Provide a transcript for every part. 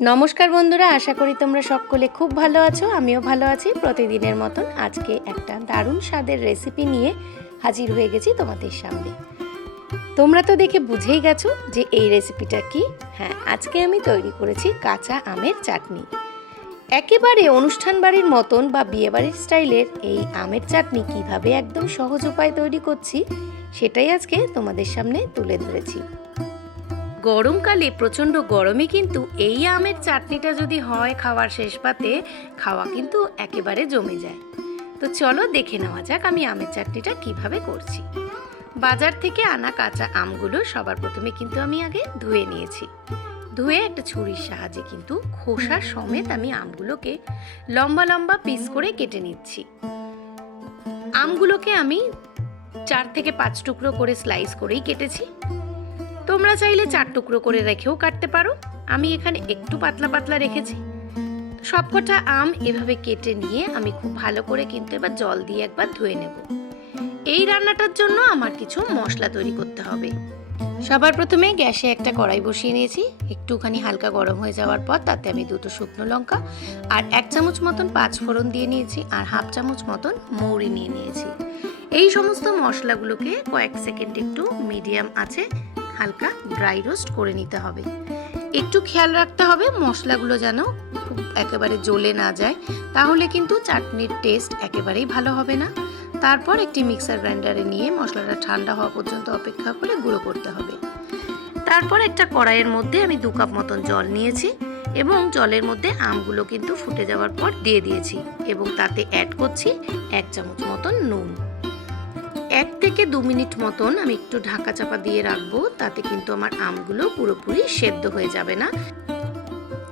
নমস্কার বন্ধুরা, আশা করি তোমরা সকলে খুব ভালো আছো, আমিও ভালো আছি। প্রতিদিনের মতন আজকে একটা দারুণ স্বাদের রেসিপি নিয়ে হাজির হয়ে গেছি তোমাদের সামনে। তোমরা তো দেখে বুঝেই গেছো যে এই রেসিপিটা কি। হ্যাঁ আজকে আমি তৈরি করেছি কাঁচা আমের চাটনি। একেবারে অনুষ্ঠান বাড়ির মতন বা বিয়েবাড়ির স্টাইলের এই আমের চাটনি কীভাবে একদম সহজ উপায় তৈরি করছি, সেটাই আজকে তোমাদের সামনে তুলে ধরেছি। গরমকালে প্রচণ্ড গরমে কিন্তু এই আমের চাটনিটা যদি হয় খাওয়ার শেষ পাতে, খাওয়া কিন্তু একেবারে জমে যায়। তো চলো দেখে নেওয়া যাক আমি আমের চাটনিটা কীভাবে করছি। বাজার থেকে আনা কাঁচা আমগুলো সবার প্রথমে কিন্তু আমি আগে ধুয়ে নিয়েছি। ধুয়ে একটা ছুরির সাহায্যে কিন্তু খোসা সমেত আমি আমগুলোকে লম্বা লম্বা পিস করে কেটে নিচ্ছি। আমগুলোকে আমি চার থেকে পাঁচ টুকরো করে স্লাইস করেই কেটেছি। তোমরা চাইলে চার টুকরো করে রেখেও কাটতে পারো। আমি এখানে একটু পাতলা পাতলা রেখেছি। সবকটা আম এভাবে কেটে নিয়ে আমি খুব ভালো করে কিন্তু এবার জল দিয়ে একবার ধুয়ে নেব। এই রান্নাটার জন্য আমার কিছু মশলা তৈরি করতে হবে। সবার প্রথমে গ্যাসে একটা কড়াই বসিয়ে নিয়েছি। একটুখানি হালকা গরম হয়ে যাওয়ার পর তাতে আমি দুটো শুকনো লঙ্কা আর এক চামচ মতন পাঁচ ফোড়ন দিয়ে নিয়েছি আর হাফ চামচ মতন মৌরি নিয়ে নিয়েছি। এই সমস্ত মশলাগুলোকে কয়েক সেকেন্ড একটু মিডিয়াম আছে হালকা ড্রাই রোস্ট করে নিতে হবে। একটু খেয়াল রাখতে হবে মশলাগুলো যেন খুব একেবারে জ্বলে না যায়, তাহলে কিন্তু চাটনির টেস্ট একেবারেই ভালো হবে না। তারপর একটি মিক্সার গ্রাইন্ডারে নিয়ে মশলাটা ঠান্ডা হওয়া পর্যন্ত অপেক্ষা করে গুঁড়ো করতে হবে। তারপর একটা কড়াইয়ের মধ্যে আমি দু কাপ মতন জল নিয়েছি এবং জলের মধ্যে আমগুলো কিন্তু ফুটে যাওয়ার পর দিয়ে দিয়েছি এবং তাতে অ্যাড করছি এক চামচ মতন নুন। এক থেকে দু মিনিট মতন আমি একটু ঢাকা চাপা দিয়ে রাখব, তাতে কিন্তু আমার আমগুলো পুরোপুরি সেদ্ধ হয়ে যাবে না।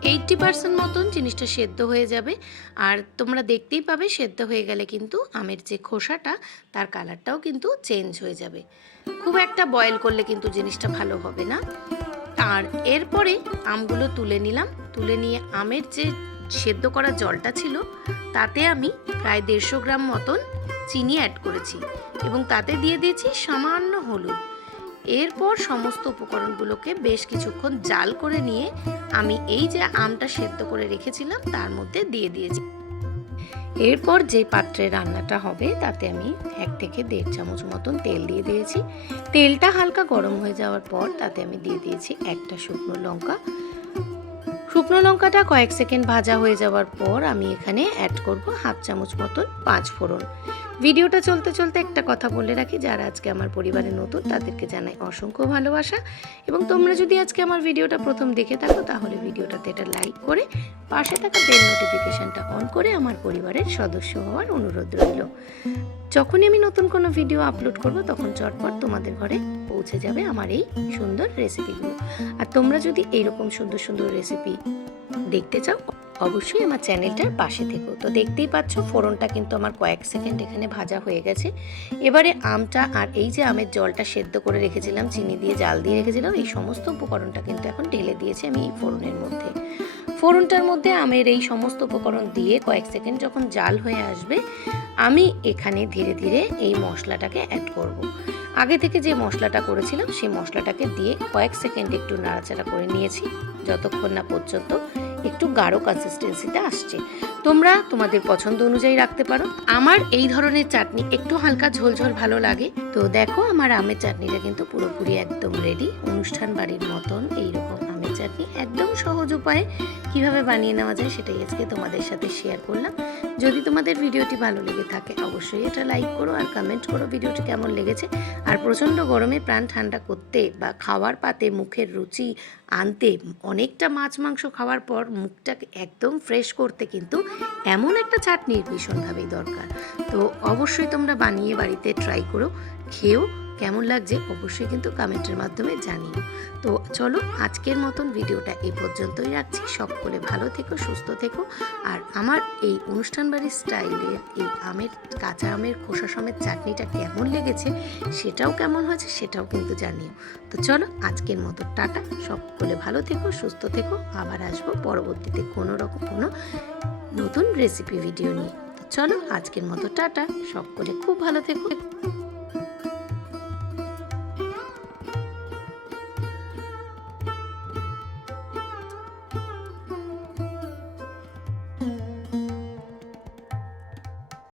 এইটটি পার্সেন্ট মতন জিনিসটা সেদ্ধ হয়ে যাবে। আর তোমরা দেখতেই পাবে সেদ্ধ হয়ে গেলে কিন্তু আমের যে খোসাটা, তার কালারটাও কিন্তু চেঞ্জ হয়ে যাবে। খুব একটা বয়েল করলে কিন্তু জিনিসটা ভালো হবে না। আর এরপরে আমগুলো তুলে নিলাম। তুলে নিয়ে আমের যে সেদ্ধ করা জলটা ছিল, তাতে আমি প্রায় দেড়শো গ্রাম মতন চিনি অ্যাড করেছি এবং তাতে দিয়ে দিয়েছি সামান্য হলুদ। এরপর সমস্ত উপকরণগুলোকে বেশ কিছুক্ষণ জাল করে নিয়ে আমি এই যে আমটা সেদ্ধ করে রেখেছিলাম, তার মধ্যে দিয়ে দিয়েছি। এরপর যে পাত্রে রান্নাটা হবে, তাতে আমি এক থেকে দেড় চামচ মতন তেল দিয়ে দিয়েছি। তেলটা হালকা গরম হয়ে যাওয়ার পর তাতে আমি দিয়ে দিয়েছি একটা শুকনো লঙ্কা। শুকনো লঙ্কাটা কয়েক সেকেন্ড ভাজা হয়ে যাওয়ার পর আমি এখানে অ্যাড করব হাফ চামচ মতন পাঁচ ফোড়ন ভিডিওটা চলতে চলতে একটা কথা বলে রাখি, যারা আজকে আমার পরিবারে নতুন, তাদেরকে জানাই অসংখ্য ভালোবাসা। এবং তোমরা যদি আজকে আমার ভিডিওটা প্রথম দেখে থাকো, তাহলে ভিডিওটাতে এটা লাইক করে পাশে থাকা বেল নোটিফিকেশনটা অন করে আমার পরিবারের সদস্য হওয়ার অনুরোধ রইল। যখনই আমি নতুন কোনো ভিডিও আপলোড করব, তখন চটপট তোমাদের ঘরে পৌঁছে যাবে আমার এই সুন্দর রেসিপিগুলো আর তোমরা যদি এইরকম সুন্দর সুন্দর রেসিপি দেখতে চাও, অবশ্যই আমার চ্যানেলটার পাশে থেকো। তো দেখতেই পাচ্ছ, ফোড়নটা কিন্তু আমার কয়েক সেকেন্ড এখানে ভাজা হয়ে গেছে। এবারে আমটা আর এই যে আমের জলটা সেদ্ধ করে রেখেছিলাম, চিনি দিয়ে জাল দিয়ে রেখেছিলাম, এই সমস্ত উপকরণটা কিন্তু এখন ঢেলে দিয়েছি আমি এই ফোড়নের মধ্যে। ফোড়নটার মধ্যে আমের এই সমস্ত উপকরণ দিয়ে কয়েক সেকেন্ড যখন জাল হয়ে আসবে, আমি এখানে ধীরে ধীরে এই মশলাটাকে অ্যাড করব। আগে থেকে যে মশলাটা করেছিলাম, সেই মশলাটাকে দিয়ে কয়েক সেকেন্ড একটু নাড়াচাড়া করে নিয়েছি, যতক্ষণ না পর্যন্ত একটু গাঢ় কনসিস্টেন্সিতে আসছে। তোমরা তোমাদের পছন্দ অনুযায়ী রাখতে পারো। আমার এই ধরনের চাটনি একটু হালকা ঝোলঝোল ভালো লাগে। তো দেখো, আমার আমের চাটনিটা কিন্তু পুরোপুরি একদম রেডি অনুষ্ঠান বাড়ির মতন এইরকম। চাটনি একদম সহজ উপায়ে কীভাবে বানিয়ে নেওয়া যায় সেটাই আজকে তোমাদের সাথে শেয়ার করলাম। যদি তোমাদের ভিডিওটি ভালো লেগে থাকে, অবশ্যই এটা লাইক করো আর কমেন্ট করো ভিডিওটি কেমন লেগেছে। আর প্রচণ্ড গরমে প্রাণ ঠান্ডা করতে বা খাওয়ার পাতে মুখের রুচি আনতে অনেকটা মাছ মাংস খাওয়ার পর মুখটাকে একদম ফ্রেশ করতে কিন্তু এমন একটা চাটনির ভীষণভাবেই দরকার। তো অবশ্যই তোমরা বানিয়ে বাড়িতে ট্রাই করো খেয়েও কেমন লাগছে অবশ্যই কিন্তু কমেন্টের মাধ্যমে জানিও। তো চলো আজকের মতন ভিডিওটা এই পর্যন্তই রাখছি। সকলে ভালো থেকো, সুস্থ থেকো। আর আমার এই অনুষ্ঠান বাড়ির স্টাইলের এই আমের, কাঁচা আমের, খোসা সমেত চাটনিটা কেমন লেগেছে, সেটাও কেমন হয়েছে সেটাও কিন্তু জানিও। তো চলো আজকের মতো টাটা। সকলে ভালো থেকো, সুস্থ থেকো। আবার আসব পরবর্তীতে কোনো রকম কোনো নতুন রেসিপি ভিডিও নিয়ে। চলো আজকের মতো টাটা। সকলে খুব ভালো থেকো।